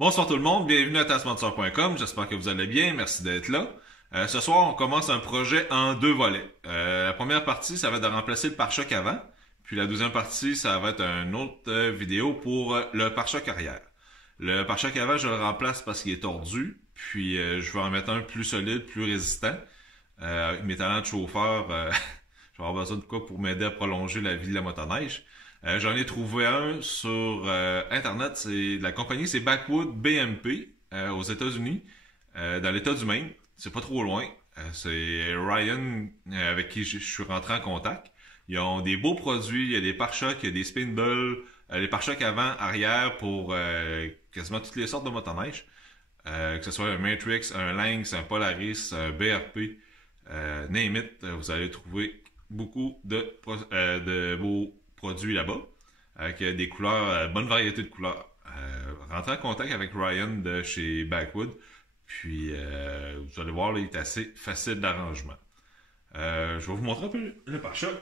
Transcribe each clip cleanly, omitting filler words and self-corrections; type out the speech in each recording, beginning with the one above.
Bonsoir tout le monde, bienvenue à taskmaster.com, j'espère que vous allez bien, merci d'être là. Ce soir, on commence un projet en deux volets. La première partie, ça va être de remplacer le pare-choc avant, puis la deuxième partie, ça va être une autre vidéo pour le pare-choc arrière. Le pare-choc avant, je le remplace parce qu'il est tordu, puis je vais en mettre un plus solide, plus résistant. Avec mes talents de chauffeur, je vais avoir besoin de quoi pour m'aider à prolonger la vie de la motoneige. J'en ai trouvé un sur Internet, la compagnie c'est Backwood BMP aux États-Unis, dans l'État du Maine. C'est pas trop loin. C'est Ryan avec qui je suis rentré en contact. Ils ont des beaux produits, il y a des pare-chocs, il y a des spindles, les pare-chocs avant, arrière pour quasiment toutes les sortes de motoneige. Que ce soit un Matrix, un Lynx, un Polaris, un BRP, name it, vous allez trouver beaucoup de beaux produits là-bas, avec des couleurs, bonne variété de couleurs. Rentrez en contact avec Ryan de chez Backwood, puis vous allez voir, là, il est assez facile d'arrangement. Je vais vous montrer un peu le pare-choc.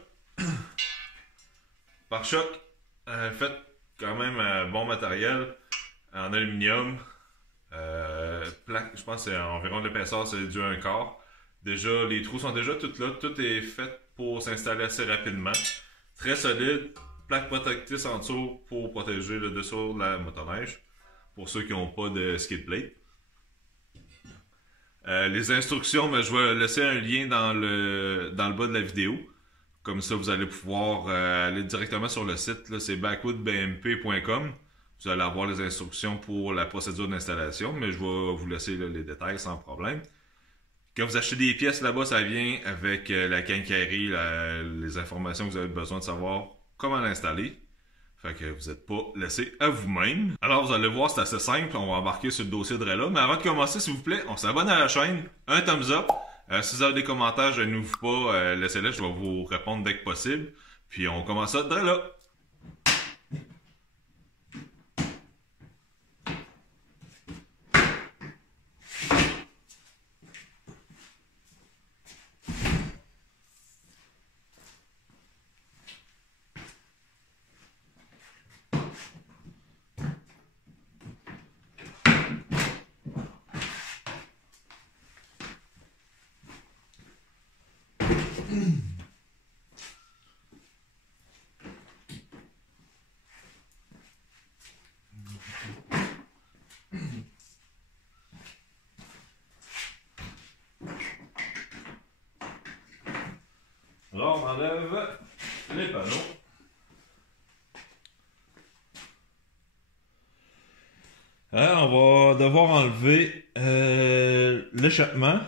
Pare-choc, fait quand même bon matériel, en aluminium. Plaque, je pense que c'est environ l'épaisseur, c'est du 1/4. Déjà, les trous sont déjà toutes là, tout est fait pour s'installer assez rapidement. Très solide, plaque protectrice en dessous pour protéger le dessous de la motoneige, pour ceux qui n'ont pas de skid plate. Les instructions, je vais laisser un lien dans le bas de la vidéo. Comme ça, vous allez pouvoir aller directement sur le site, c'est backwoodbmp.com. Vous allez avoir les instructions pour la procédure d'installation, mais je vais vous laisser les détails sans problème. Quand vous achetez des pièces là-bas, ça vient avec la quincaillerie, les informations que vous avez besoin de savoir comment l'installer. Fait que vous n'êtes pas laissé à vous-même. Alors vous allez voir, c'est assez simple, on va embarquer sur le dossier de là. Mais avant de commencer, s'il vous plaît, on s'abonne à la chaîne, un thumbs up. Si vous avez des commentaires, je n'ouvre pas, laissez-les, je vais vous répondre dès que possible. Puis on commence ça de là. Alors, on enlève les panneaux. Alors, on va devoir enlever l'échappement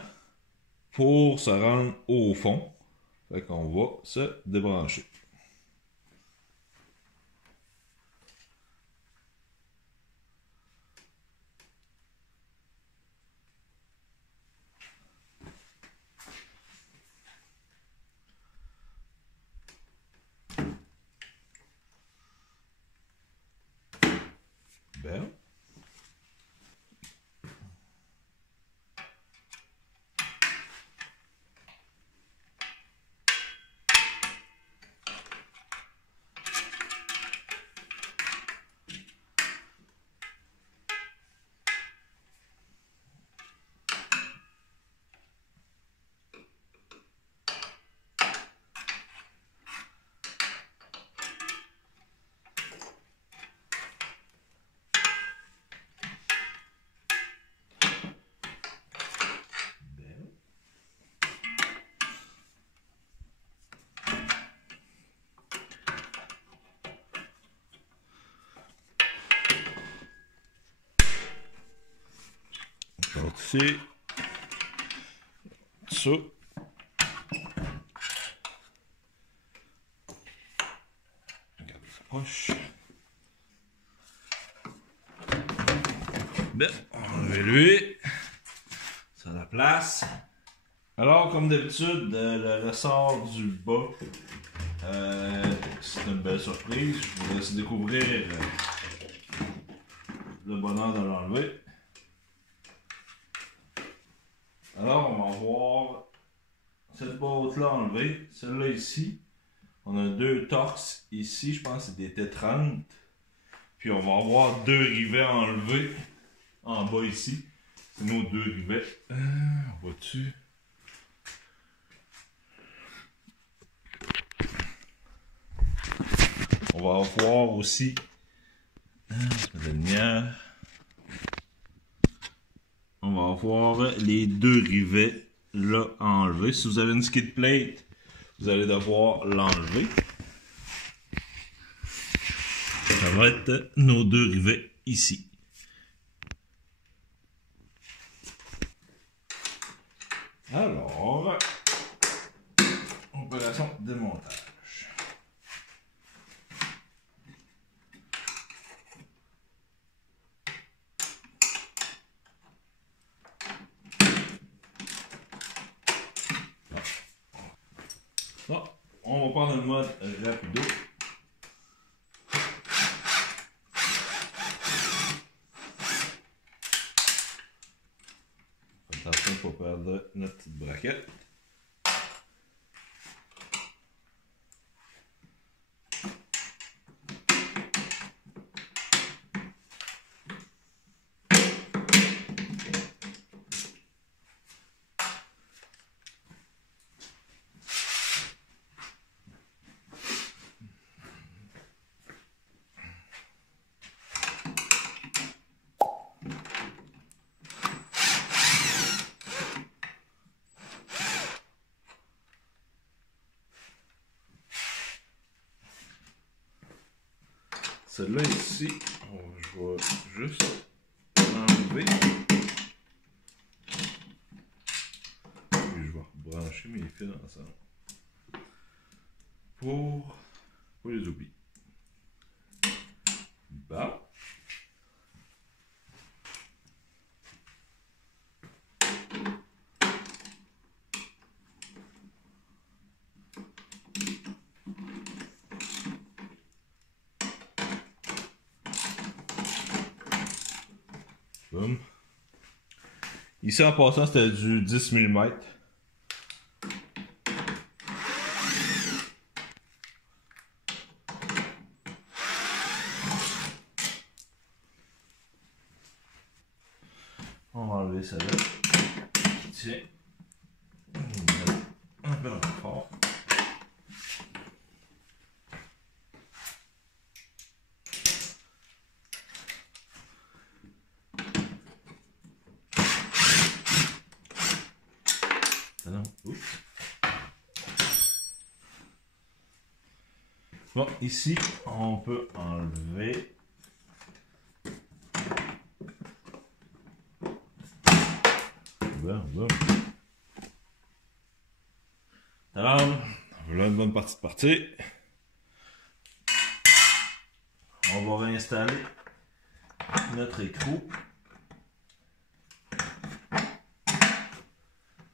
pour se rendre au fond. Fait qu'on va se débrancher. Bien. Donc c'est ça. Regarde ça proche. Bien, on va enlever lui. Ça a la place. Alors, comme d'habitude, le ressort du bas, c'est une belle surprise. Je vous laisse découvrir le bonheur de l'enlever. Alors, on va voir cette boîte-là enlevée. Celle-là ici, on a deux torx ici, je pense que c'est des T30. Puis on va avoir deux rivets enlevés en bas ici, c'est nos 2 rivets. On va dessus. On va avoir aussi de la lumière. On va avoir les 2 rivets là à enlever. Si vous avez une skid plate, vous allez devoir l'enlever. Ça va être nos 2 rivets ici. Alors, opération démontage. Bon, on va prendre le mode rapido. Attention pour pas perdre notre petite braquette. Celle-là ici, je vais juste l'enlever. Puis je vais brancher mes fils ensemble pour pas les oublier. Bon. Boum. Ici en passant c'était du 10 mm. On va enlever celle-là. Tiens. Un peu dans le fort. Bon, ici, on peut enlever. Bon. Alors, voilà une bonne partie de partie. On va réinstaller notre écrou.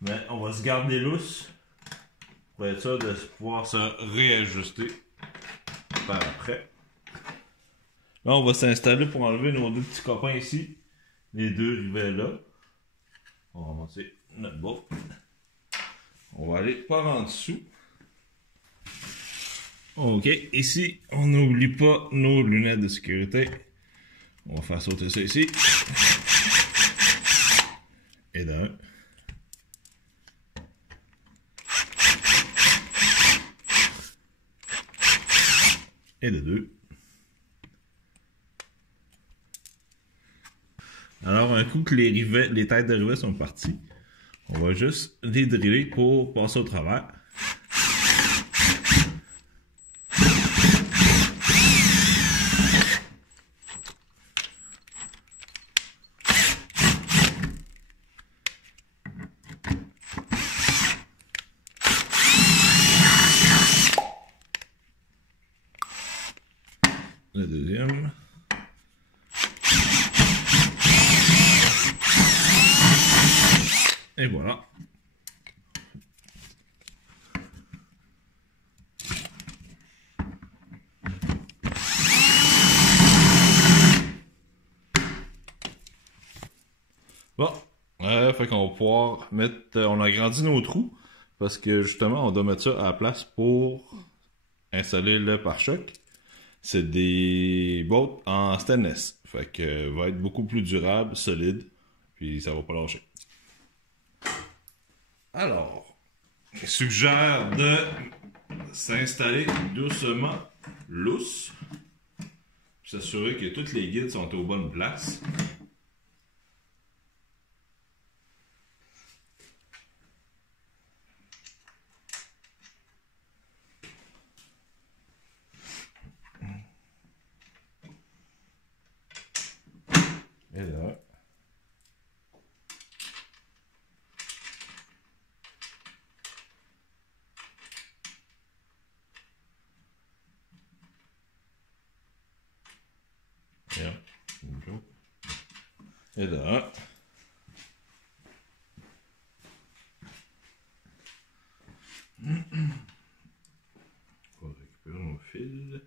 Mais on va se garder lousse pour être sûr de pouvoir se réajuster par après. Là, on va s'installer pour enlever nos 2 petits copains ici. Les 2 rivets là. On va ramasser notre botte. On va aller par en dessous. Ok, ici, on n'oublie pas nos lunettes de sécurité. On va faire sauter ça ici. Et d'un. Et de 2. Alors, un coup que les têtes de rivets sont parties, on va juste les driller pour passer au travers. Le deuxième. Et voilà. Bon, fait qu'on va pouvoir mettre, on a agrandi nos trous parce que justement on doit mettre ça à la place pour installer le pare-choc. c'est des bottes en stainless. Fait que va être beaucoup plus durable, solide, puis ça va pas lâcher. Alors, je suggère de s'installer doucement, lousse, puis s'assurer que toutes les guides sont aux bonnes places. Et là. Et là. On va récupérer mon fil.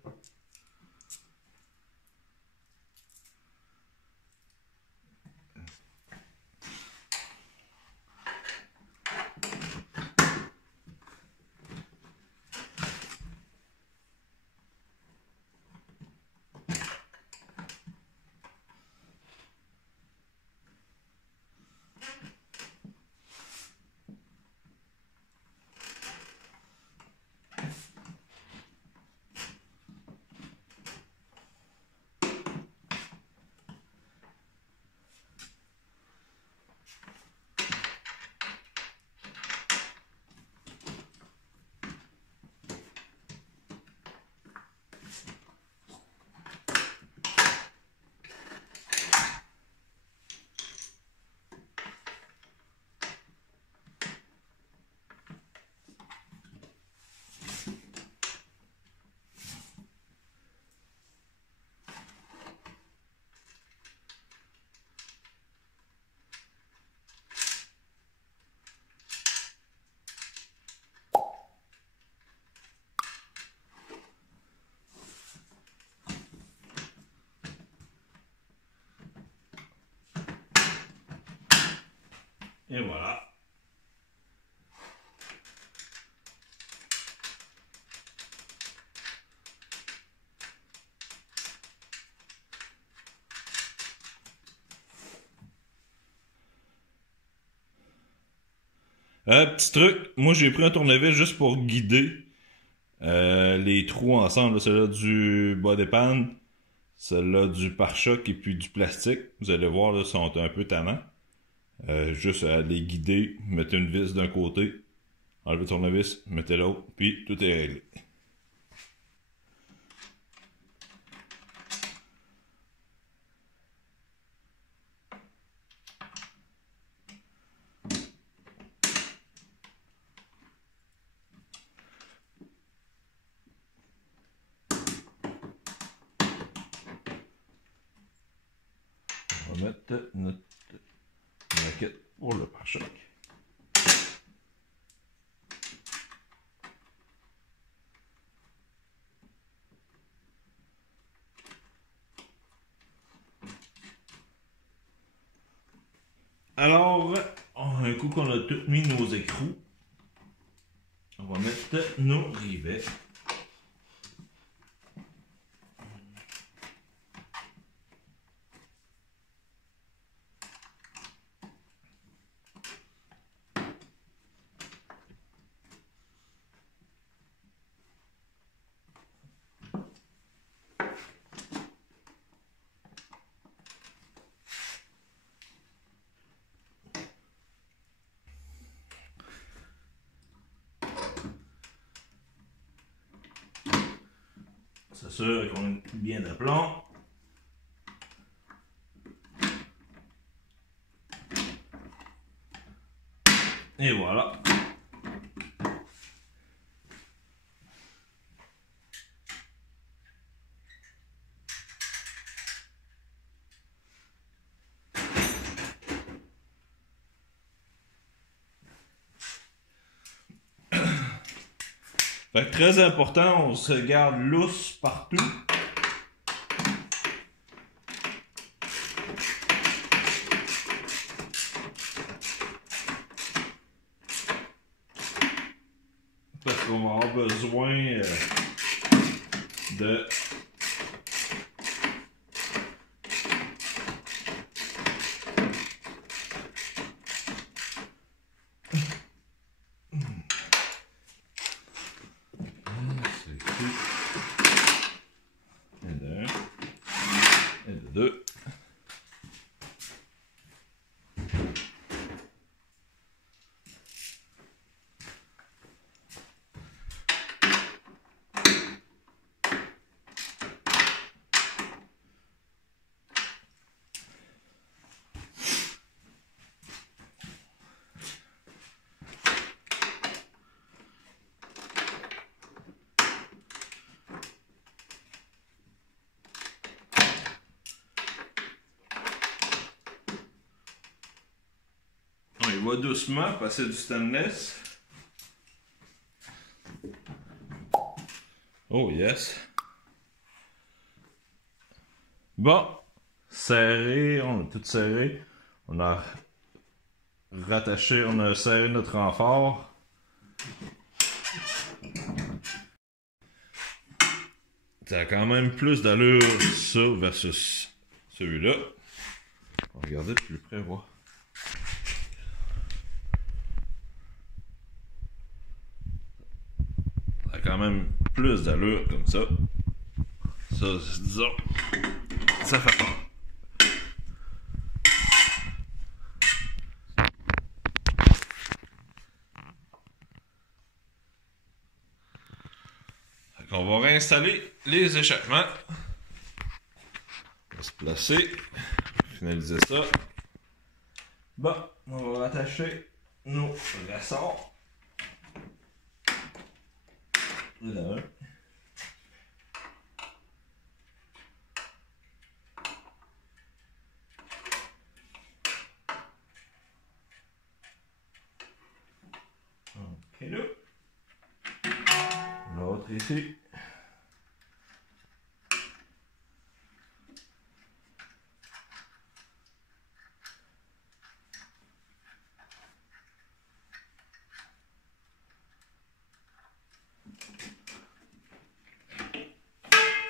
Et voilà. Petit truc, moi j'ai pris un tournevis juste pour guider les trous ensemble. Celui-là du bas des pannes, celui-là du pare-choc et puis du plastique. Vous allez voir, là, sont un peu tannants. Juste à les guider, mettez une vis d'un côté, enlevez le tournevis, mettez l'autre, puis tout est réglé. On va mettre notre maquette pour le pare-choc. Alors, un coup qu'on a tout mis nos écrous, on va mettre nos rivets. S'assure qu'on a bien d'aplomb. Et voilà. Fait que très important, on se garde lousse partout. Parce qu'on va avoir besoin de 2. Il va doucement passer du stainless. Oh yes. Bon, serré, on a tout serré. On a rattaché, on a serré notre renfort. Ça a quand même plus d'allure ça versus celui-là. On va regarder de plus près, voir. Ça a quand même plus d'allure comme ça. Ça, disons, ça fait peur. On va réinstaller les échappements. On va se placer. Finaliser ça. Bon, on va rattacher nos ressorts. Là. Ok, là. L'autre ici.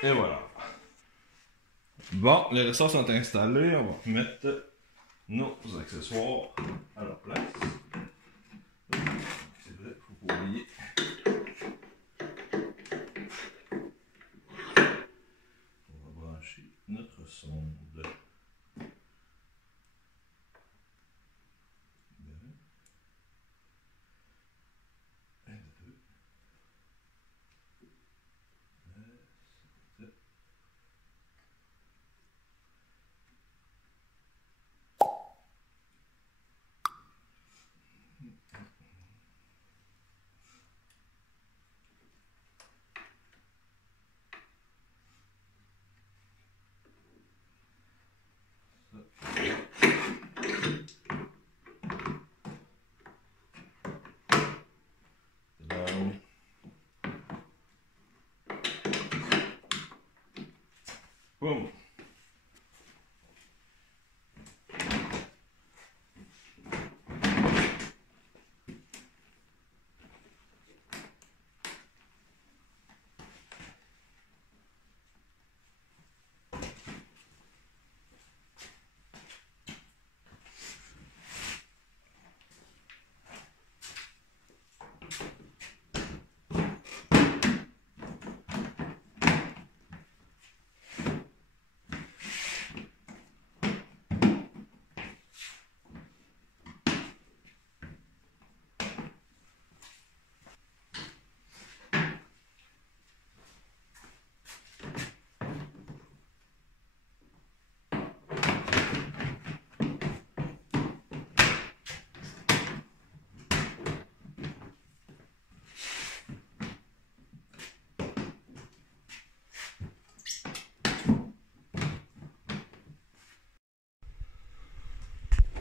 Et voilà. Bon, les ressorts sont installés. On va mettre nos accessoires à leur place. C'est vrai, faut pas oublier. On va brancher notre sonde. Boum.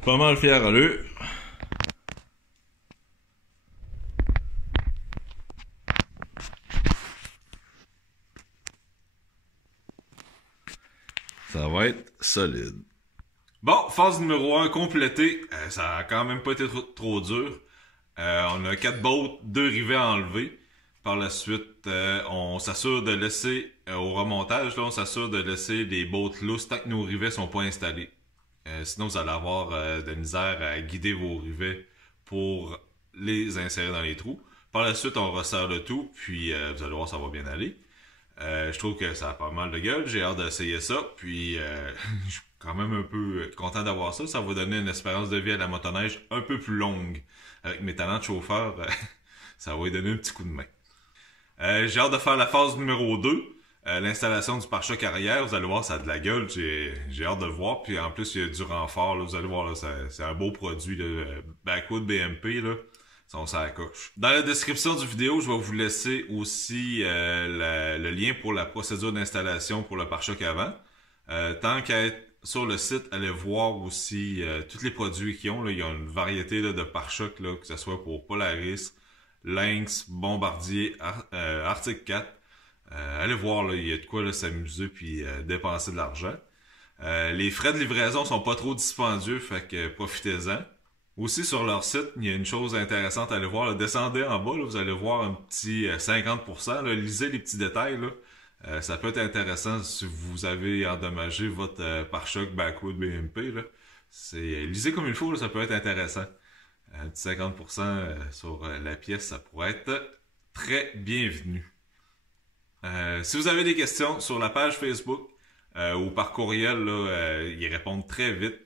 Pas mal fier à lui. Ça va être solide. Bon, phase numéro 1 complétée. Ça a quand même pas été trop dur. On a 4 bottes, 2 rivets à enlever. Par la suite, on s'assure de laisser, au remontage, là, on s'assure de laisser les bottes lousses tant que nos rivets sont pas installés. Sinon, vous allez avoir de la misère à guider vos rivets pour les insérer dans les trous. Par la suite, on resserre le tout, puis vous allez voir, ça va bien aller. Je trouve que ça a pas mal de gueule. J'ai hâte d'essayer ça. Puis, je suis quand même un peu content d'avoir ça. Ça va donner une espérance de vie à la motoneige un peu plus longue. Avec mes talents de chauffeur, ça va lui donner un petit coup de main. J'ai hâte de faire la phase numéro 2. L'installation du pare-choc arrière. Vous allez voir, ça a de la gueule. J'ai hâte de le voir. Puis en plus, il y a du renfort. Là. Vous allez voir, là, c'est un beau produit. Là. Backwood BMP, là. On s'en coche. Dans la description du vidéo, je vais vous laisser aussi le lien pour la procédure d'installation pour le pare-choc avant. Tant qu'à être sur le site, allez voir aussi tous les produits qu'ils ont. Là. Ils ont une variété là, de pare-choc, là, que ce soit pour Polaris, Lynx, Bombardier, Arctic 4. Allez voir, là, il y a de quoi là, s'amuser puis dépenser de l'argent. Les frais de livraison sont pas trop dispendieux, fait que profitez-en. Aussi, sur leur site, il y a une chose intéressante à aller voir. Là. Descendez en bas, là, vous allez voir un petit 50%. Là. Lisez les petits détails. Là. Ça peut être intéressant si vous avez endommagé votre pare-choc Backwood BMP. Là. Lisez comme il faut, là, ça peut être intéressant. Un petit 50% sur la pièce, ça pourrait être très bienvenu. Si vous avez des questions sur la page Facebook ou par courriel, là, ils répondent très vite.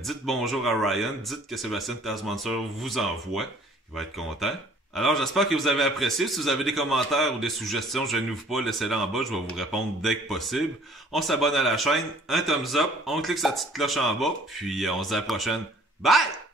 Dites bonjour à Ryan, dites que Sébastien Tasmonster vous envoie, il va être content. Alors j'espère que vous avez apprécié, si vous avez des commentaires ou des suggestions, je ne vous pas, laissez-les en bas, je vais vous répondre dès que possible. On s'abonne à la chaîne, un thumbs up, on clique sa petite cloche en bas, puis on se dit à la prochaine. Bye!